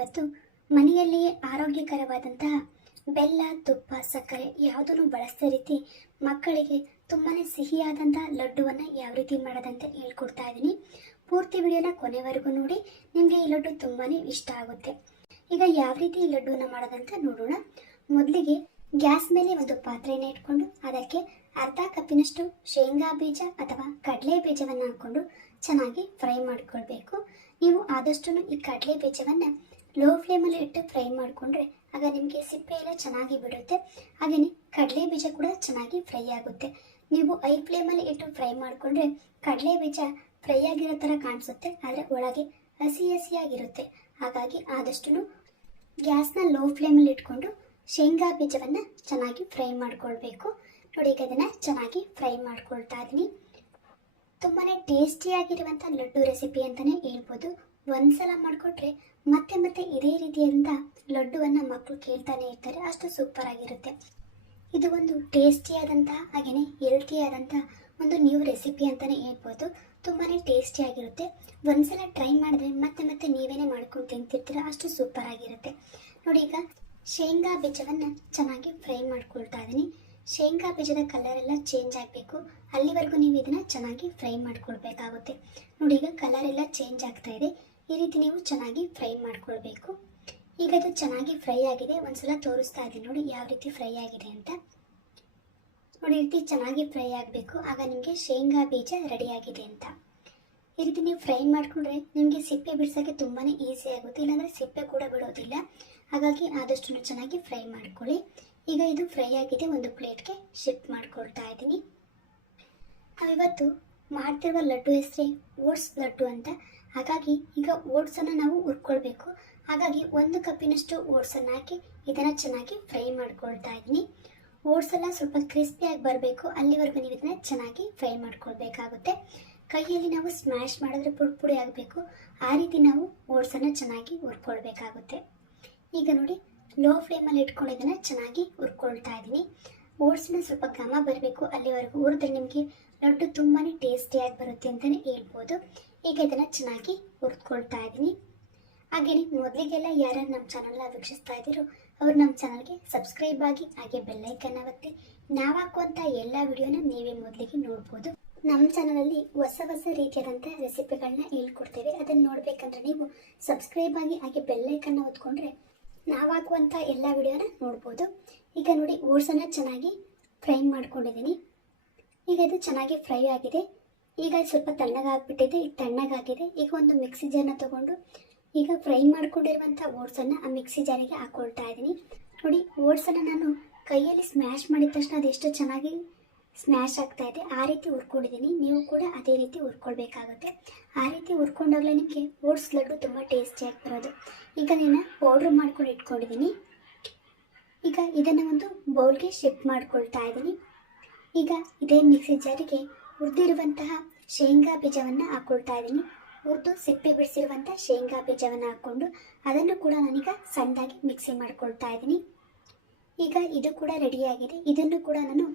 ನಾನಿವತ್ತು ಮನೆಯಲ್ಲಿಯೇ ಆರೋಗ್ಯಕರವಾದಂತಹ ಬೆಲ್ಲ, ತುಪ್ಪ, ಸಕ್ಕರೆ ಯಾವುದನ್ನು ಬಳಸದ ರೀತಿ ಮಕ್ಕಳಿಗೆ ತುಂಬಾ ಸಿಹಿಯಾದಂತಹ ಲಡ್ಡುವನ್ನು ಯಾವ ರೀತಿ ಮಾಡೋದಂತ ಹೇಳ್ಕೊಡ್ತಾ ಇದ್ದೀನಿ. ಪೂರ್ತಿ ವಿಡಿಯೋನ ಕೊನೆವರೆಗೂ ನೋಡಿ, ನಿಮಗೆ ಈ ಲಡ್ಡು ತುಂಬಾ ಇಷ್ಟ ಆಗುತ್ತೆ. ಈಗ ಯಾವ ರೀತಿ ಈ ಲಡ್ಡುವನ್ನು ಮಾಡೋದಂತ ನೋಡೋಣ. ಮೊದಲಿಗೆ ಗ್ಯಾಸ್ ಮೇಲೆ ಒಂದು ಪಾತ್ರೆಯನ್ನು ಇಟ್ಕೊಂಡು ಅದಕ್ಕೆ ಅರ್ಧ ಕಪ್ಪಿನಷ್ಟು ಶೇಂಗಾ ಬೀಜ ಅಥವಾ ಕಡಲೆ ಬೀಜವನ್ನು ಹಾಕ್ಕೊಂಡು ಚೆನ್ನಾಗಿ ಫ್ರೈ ಮಾಡ್ಕೊಳ್ಬೇಕು. ನೀವು ಆದಷ್ಟು ಈ ಕಡಲೆ ಬೀಜವನ್ನು ಲೋ ಫ್ಲೇಮಲ್ಲಿ ಇಟ್ಟು ಫ್ರೈ ಮಾಡಿಕೊಂಡ್ರೆ ಆಗ ನಿಮಗೆ ಸಿಪ್ಪೆ ಎಲ್ಲ ಚೆನ್ನಾಗಿ ಬಿಡುತ್ತೆ. ಹಾಗೆಯೇ ಕಡಲೆ ಬೀಜ ಕೂಡ ಚೆನ್ನಾಗಿ ಫ್ರೈ ಆಗುತ್ತೆ. ನೀವು ಐ ಫ್ಲೇಮಲ್ಲಿ ಇಟ್ಟು ಫ್ರೈ ಮಾಡಿಕೊಂಡ್ರೆ ಕಡಲೆ ಬೀಜ ಫ್ರೈ ಆಗಿರೋ ಥರ ಕಾಣಿಸುತ್ತೆ, ಆದರೆ ಒಳಗೆ ಹಸಿ ಹಸಿಯಾಗಿರುತ್ತೆ. ಹಾಗಾಗಿ ಆದಷ್ಟು ಗ್ಯಾಸ್ನ ಲೋ ಫ್ಲೇಮಲ್ಲಿ ಇಟ್ಕೊಂಡು ಶೇಂಗಾ ಬೀಜವನ್ನು ಚೆನ್ನಾಗಿ ಫ್ರೈ ಮಾಡ್ಕೊಳ್ಬೇಕು. ನೋಡಿ, ಈಗ ಅದನ್ನು ಚೆನ್ನಾಗಿ ಫ್ರೈ ಮಾಡ್ಕೊಳ್ತಾ ಇದ್ದೀನಿ. ತುಂಬಾ ಟೇಸ್ಟಿಯಾಗಿರುವಂಥ ಲಡ್ಡು ರೆಸಿಪಿ ಅಂತಲೇ ಹೇಳ್ಬೋದು. ಒಂದ್ಸಲ ಮಾಡಿಕೊಟ್ರೆ ಮತ್ತೆ ಮತ್ತೆ ಇದೇ ರೀತಿಯಾದಂಥ ಲಡ್ಡುವನ್ನು ಮಕ್ಕಳು ಕೇಳ್ತಾನೆ ಇರ್ತಾರೆ, ಅಷ್ಟು ಸೂಪರ್ ಆಗಿರುತ್ತೆ. ಇದು ಒಂದು ಟೇಸ್ಟಿಯಾದಂಥ ಹಾಗೆಯೇ ಹೆಲ್ತಿಯಾದಂಥ ಒಂದು ನ್ಯೂ ರೆಸಿಪಿ ಅಂತಲೇ ಹೇಳ್ಬೋದು. ತುಂಬಾ ಟೇಸ್ಟಿಯಾಗಿರುತ್ತೆ. ಒಂದ್ಸಲ ಟ್ರೈ ಮಾಡಿದ್ರೆ ಮತ್ತೆ ಮತ್ತೆ ನೀವೇನೇ ಮಾಡ್ಕೊಂಡು ತಿಂತಿರ್ತೀರ, ಅಷ್ಟು ಸೂಪರ್ ಆಗಿರುತ್ತೆ. ನೋಡಿ, ಈಗ ಶೇಂಗಾ ಬೀಜವನ್ನು ಚೆನ್ನಾಗಿ ಫ್ರೈ ಮಾಡ್ಕೊಳ್ತಾ ಇದ್ದೀನಿ. ಶೇಂಗಾ ಬೀಜದ ಕಲರ್ ಎಲ್ಲ ಚೇಂಜ್ ಆಗಬೇಕು, ಅಲ್ಲಿವರೆಗೂ ನೀವು ಇದನ್ನು ಚೆನ್ನಾಗಿ ಫ್ರೈ ಮಾಡ್ಕೊಳ್ಬೇಕಾಗುತ್ತೆ. ನೋಡಿ, ಈಗ ಕಲರ್ ಎಲ್ಲ ಚೇಂಜ್ ಆಗ್ತಾ ಇದೆ. ಈ ರೀತಿ ನೀವು ಚೆನ್ನಾಗಿ ಫ್ರೈ ಮಾಡ್ಕೊಳ್ಬೇಕು. ಈಗ ಅದು ಚೆನ್ನಾಗಿ ಫ್ರೈ ಆಗಿದೆ. ಒಂದ್ಸಲ ತೋರಿಸ್ತಾ ಇದ್ದೀನಿ ನೋಡಿ ಯಾವ ರೀತಿ ಫ್ರೈ ಆಗಿದೆ ಅಂತ. ನೋಡಿ, ಈ ರೀತಿ ಚೆನ್ನಾಗಿ ಫ್ರೈ ಆಗಬೇಕು, ಆಗ ನಿಮಗೆ ಶೇಂಗಾ ಬೀಜ ರೆಡಿಯಾಗಿದೆ ಅಂತ. ಈ ರೀತಿ ನೀವು ಫ್ರೈ ಮಾಡಿಕೊಂಡ್ರೆ ನಿಮಗೆ ಸಿಪ್ಪೆ ಬಿಡಿಸೋಕ್ಕೆ ತುಂಬಾ ಈಸಿ ಆಗುತ್ತೆ, ಇಲ್ಲಾಂದರೆ ಸಿಪ್ಪೆ ಕೂಡ ಬಿಡೋದಿಲ್ಲ. ಹಾಗಾಗಿ ಆದಷ್ಟು ಚೆನ್ನಾಗಿ ಫ್ರೈ ಮಾಡ್ಕೊಳ್ಳಿ. ಈಗ ಇದು ಫ್ರೈ ಆಗಿದೆ, ಒಂದು ಪ್ಲೇಟ್ಗೆ ಶಿಫ್ಟ್ ಮಾಡ್ಕೊಳ್ತಾ ಇದ್ದೀನಿ. ನಾವಿವತ್ತು ಮಾಡ್ತಿರುವ ಲಡ್ಡು ಹೆಸರೇ ಓಟ್ಸ್ ಲಡ್ಡು ಅಂತ. ಹಾಗಾಗಿ ಈಗ ಓಟ್ಸನ್ನು ನಾವು ಹುರ್ಕೊಳ್ಬೇಕು. ಹಾಗಾಗಿ 1 ಕಪ್ಪಿನಷ್ಟು ಓಟ್ಸನ್ನು ಹಾಕಿ ಇದನ್ನು ಚೆನ್ನಾಗಿ ಫ್ರೈ ಮಾಡ್ಕೊಳ್ತಾ ಇದ್ದೀನಿ. ಓಟ್ಸ್ ಎಲ್ಲ ಸ್ವಲ್ಪ ಕ್ರಿಸ್ಪಿಯಾಗಿ ಬರಬೇಕು, ಅಲ್ಲಿವರೆಗೂ ನೀವು ಇದನ್ನು ಚೆನ್ನಾಗಿ ಫ್ರೈ ಮಾಡ್ಕೊಳ್ಬೇಕಾಗುತ್ತೆ. ಕೈಯಲ್ಲಿ ನಾವು ಸ್ಮ್ಯಾಶ್ ಮಾಡಿದ್ರೆ ಪುಡಿ ಪುಡಿ ಆಗಬೇಕು, ಆ ರೀತಿ ನಾವು ಓಟ್ಸನ್ನು ಚೆನ್ನಾಗಿ ಹುರ್ಕೊಳ್ಬೇಕಾಗುತ್ತೆ. ಈಗ ನೋಡಿ, ಲೋ ಫ್ಲೇಮಲ್ಲಿ ಇಟ್ಕೊಂಡು ಇದನ್ನು ಚೆನ್ನಾಗಿ ಹುರ್ಕೊಳ್ತಾ ಇದ್ದೀನಿ. ಓಟ್ಸ್ನ ಸ್ವಲ್ಪ ಘಮ ಬರಬೇಕು, ಅಲ್ಲಿವರೆಗೂ ಹುರಿದ್ರೆ ನಿಮಗೆ ಲಡ್ಡು ತುಂಬಾ ಟೇಸ್ಟಿಯಾಗಿ ಬರುತ್ತೆ ಅಂತಲೇ ಹೇಳ್ಬೋದು. ಈಗ ಇದನ್ನು ಚೆನ್ನಾಗಿ ಹುರ್ಕೊಳ್ತಾ ಇದ್ದೀನಿ. ಹಾಗೆಯೇ ಮೊದಲಿಗೆಲ್ಲ ಯಾರು ನಮ್ಮ ಚಾನಲ್ನ ವೀಕ್ಷಿಸ್ತಾ ಇದ್ದೀರೋ ಅವರು ನಮ್ಮ ಚಾನಲ್ಗೆ ಸಬ್ಸ್ಕ್ರೈಬ್ ಆಗಿ, ಹಾಗೆ ಬೆಲ್ಲೈಕನ್ನ ಒತ್ತಿ. ನಾವು ಹಾಕುವಂಥ ಎಲ್ಲ ವಿಡಿಯೋನ ನೀವೇ ಮೊದಲಿಗೆ ನೋಡ್ಬೋದು. ನಮ್ಮ ಚಾನಲಲ್ಲಿ ಹೊಸ ಹೊಸ ರೀತಿಯಾದಂಥ ರೆಸಿಪಿಗಳನ್ನ ಹೇಳ್ಕೊಡ್ತೇವೆ. ಅದನ್ನು ನೋಡಬೇಕಂದ್ರೆ ನೀವು ಸಬ್ಸ್ಕ್ರೈಬ್ ಆಗಿ, ಹಾಗೆ ಬೆಲ್ಲೈಕನ್ನ ಒತ್ಕೊಂಡ್ರೆ ನಾವು ಹಾಕುವಂಥ ಎಲ್ಲ ವಿಡಿಯೋನ ನೋಡ್ಬೋದು. ಈಗ ನೋಡಿ, ಓಟ್ಸನ್ನು ಚೆನ್ನಾಗಿ ಫ್ರೈ ಮಾಡ್ಕೊಂಡಿದ್ದೀನಿ. ಈಗ ಇದು ಚೆನ್ನಾಗಿ ಫ್ರೈ ಆಗಿದೆ. ಈಗ ಸ್ವಲ್ಪ ತಣ್ಣಗಾಗ್ಬಿಟ್ಟಿದೆ, ಈಗ ತಣ್ಣಗಾಗಿದೆ. ಈಗ ಒಂದು ಮಿಕ್ಸಿ ಜಾರ್ನ ತೊಗೊಂಡು ಈಗ ಫ್ರೈ ಮಾಡ್ಕೊಂಡಿರುವಂಥ ಓಟ್ಸನ್ನು ಆ ಮಿಕ್ಸಿ ಜಾರಿಗೆ ಹಾಕ್ಕೊಳ್ತಾ ಇದ್ದೀನಿ. ನೋಡಿ, ಓಟ್ಸನ್ನು ನಾನು ಕೈಯಲ್ಲಿ ಸ್ಮ್ಯಾಶ್ ಮಾಡಿದ ತಕ್ಷಣ ಅದೆಷ್ಟು ಚೆನ್ನಾಗಿ ಸ್ಮ್ಯಾಶ್ ಆಗ್ತಾ ಇದೆ, ಆ ರೀತಿ ಹುರ್ಕೊಂಡಿದ್ದೀನಿ. ನೀವು ಕೂಡ ಅದೇ ರೀತಿ ಹುರ್ಕೊಳ್ಬೇಕಾಗುತ್ತೆ. ಆ ರೀತಿ ಹುರ್ಕೊಂಡಾಗಲೇ ನಿಮಗೆ ಓಟ್ಸ್ ಲಡ್ಡು ತುಂಬ ಟೇಸ್ಟಿಯಾಗಿ ಬರೋದು. ಈಗ ನಾನು ಪೌಡ್ರ್ ಮಾಡ್ಕೊಂಡು ಇಟ್ಕೊಂಡಿದ್ದೀನಿ. ಈಗ ಇದನ್ನು ಒಂದು ಬೌಲ್ಗೆ ಶಿಫ್ಟ್ ಮಾಡ್ಕೊಳ್ತಾ ಇದ್ದೀನಿ. ಈಗ ಇದೇ ಮಿಕ್ಸಿ ಜಾರಿಗೆ ಹುರಿದಿರುವಂತಹ ಶೇಂಗಾ ಬೀಜವನ್ನು ಹಾಕ್ಕೊಳ್ತಾ ಇದ್ದೀನಿ. ಹುರಿದು ಸಿಪ್ಪೆ ಬಿಡಿಸಿರುವಂಥ ಶೇಂಗಾ ಬೀಜವನ್ನು ಹಾಕ್ಕೊಂಡು ಅದನ್ನು ಕೂಡ ನಾನೀಗ ಸಣ್ಣದಾಗಿ ಮಿಕ್ಸಿ ಮಾಡ್ಕೊಳ್ತಾ ಇದ್ದೀನಿ. ಈಗ ಇದು ಕೂಡ ರೆಡಿಯಾಗಿದೆ. ಇದನ್ನು ಕೂಡ ನಾನು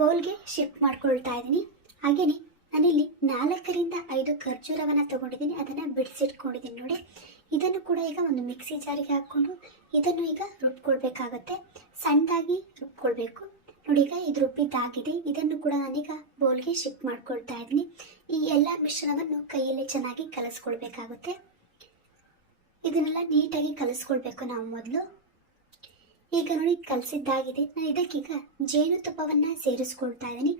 ಬೌಲ್ಗೆ ಶಿಫ್ಟ್ ಮಾಡ್ಕೊಳ್ತಾ ಇದ್ದೀನಿ. ಹಾಗೆಯೇ ನಾನಿಲ್ಲಿ 4 ರಿಂದ 5 ಖರ್ಜೂರವನ್ನು ತೊಗೊಂಡಿದ್ದೀನಿ, ಅದನ್ನು ಬಿಡಿಸಿಟ್ಕೊಂಡಿದ್ದೀನಿ. ನೋಡಿ, ಇದನ್ನು ಕೂಡ ಈಗ ಒಂದು ಮಿಕ್ಸಿ ಜಾರಿಗೆ ಹಾಕ್ಕೊಂಡು ಇದನ್ನು ಈಗ ರುಬ್ಕೊಳ್ಬೇಕಾಗುತ್ತೆ. ಸಣ್ಣದಾಗಿ ರುಬ್ಕೊಳ್ಬೇಕು. ನೋಡಿ, ಈಗ ಇದು ರುಬ್ಬಿದ್ದಾಗಿದೆ. ಇದನ್ನು ಕೂಡ ನಾನೀಗ ಬೌಲ್ಗೆ ಶಿಫ್ಟ್ ಮಾಡ್ಕೊಳ್ತಾ ಇದ್ದೀನಿ. ಈ ಎಲ್ಲ ಮಿಶ್ರಣವನ್ನು ಕೈಯಲ್ಲಿ ಚೆನ್ನಾಗಿ ಕಲಿಸ್ಕೊಳ್ಬೇಕಾಗುತ್ತೆ. ಇದನ್ನೆಲ್ಲ ನೀಟಾಗಿ ಕಲಿಸ್ಕೊಳ್ಬೇಕು ನಾವು ಮೊದಲು. ಈಗ ನೋಡಿ, ಕಲಸಿದ್ದಾಗಿದೆ. ನಾನು ಇದಕ್ಕೀಗ ಜೇನುತುಪ್ಪವನ್ನು ಸೇರಿಸ್ಕೊಳ್ತಾ ಇದ್ದೀನಿ.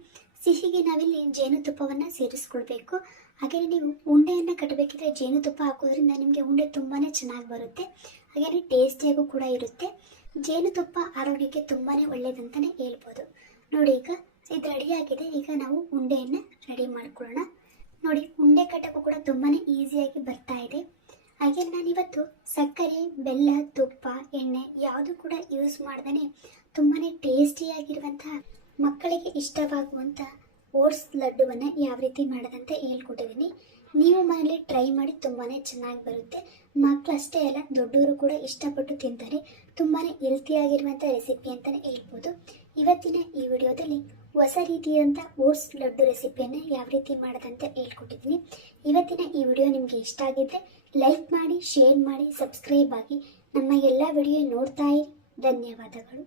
ಸಿಹಿಗೆ ನಾವಿಲ್ಲಿ ಜೇನುತುಪ್ಪವನ್ನು ಸೇರಿಸ್ಕೊಳ್ಬೇಕು. ಹಾಗೆಯೇ ನೀವು ಉಂಡೆಯನ್ನು ಕಟ್ಟಬೇಕಿದ್ರೆ ಜೇನುತುಪ್ಪ ಹಾಕೋದ್ರಿಂದ ನಿಮಗೆ ಉಂಡೆ ತುಂಬಾ ಚೆನ್ನಾಗಿ ಬರುತ್ತೆ, ಹಾಗೆಯೇ ಟೇಸ್ಟಿಯಾಗೂ ಕೂಡ ಇರುತ್ತೆ. ಜೇನುತುಪ್ಪ ಆರೋಗ್ಯಕ್ಕೆ ತುಂಬಾ ಒಳ್ಳೆಯದಂತಲೇ ಹೇಳ್ಬೋದು. ನೋಡಿ, ಈಗ ಇದು ರೆಡಿಯಾಗಿದೆ. ಈಗ ನಾವು ಉಂಡೆಯನ್ನು ರೆಡಿ ಮಾಡ್ಕೊಳ್ಳೋಣ. ನೋಡಿ, ಉಂಡೆ ಕಟ್ಟೋಕ್ಕೂ ಕೂಡ ತುಂಬಾ ಈಸಿಯಾಗಿ ಬರ್ತಾ ಇದೆ. ಹಾಗೆ ನಾನಿವತ್ತು ಸಕ್ಕರೆ, ಬೆಲ್ಲ, ತುಪ್ಪ, ಎಣ್ಣೆ ಯಾವುದು ಕೂಡ ಯೂಸ್ ಮಾಡ್ದೇ ತುಂಬಾ ಟೇಸ್ಟಿಯಾಗಿರುವಂಥ ಮಕ್ಕಳಿಗೆ ಇಷ್ಟವಾಗುವಂಥ ಓಟ್ಸ್ ಲಡ್ಡುವನ್ನು ಯಾವ ರೀತಿ ಮಾಡೋದಂತ ಹೇಳ್ಕೊಟ್ಟಿದ್ದೀನಿ. ನೀವು ಮನೇಲಿ ಟ್ರೈ ಮಾಡಿ ತುಂಬಾ ಚೆನ್ನಾಗಿ ಬರುತ್ತೆ. ಮಕ್ಕಳಷ್ಟೇ ಅಲ್ಲ, ದೊಡ್ಡವರು ಕೂಡ ಇಷ್ಟಪಟ್ಟು ತಿಂತಾರೆ. ತುಂಬಾ ಹೆಲ್ತಿಯಾಗಿರುವಂಥ ರೆಸಿಪಿ ಅಂತಲೇ ಹೇಳ್ಬೋದು. ಇವತ್ತಿನ ಈ ವಿಡಿಯೋದಲ್ಲಿ ಹೊಸ ರೀತಿಯಾದಂಥ ಓಟ್ಸ್ ಲಡ್ಡು ರೆಸಿಪಿಯನ್ನು ಯಾವ ರೀತಿ ಮಾಡೋದಂತ ಹೇಳ್ಕೊಟ್ಟಿದ್ದೀನಿ. ಇವತ್ತಿನ ಈ ವಿಡಿಯೋ ನಿಮಗೆ ಇಷ್ಟ ಆಗಿದ್ದರೆ ಲೈಕ್ ಮಾಡಿ, ಶೇರ್ ಮಾಡಿ, ಸಬ್ಸ್ಕ್ರೈಬ್ ಆಗಿ ನಮ್ಮ ಎಲ್ಲ ವಿಡಿಯೋ ನೋಡ್ತಾ ಇರಿ. ಧನ್ಯವಾದಗಳು.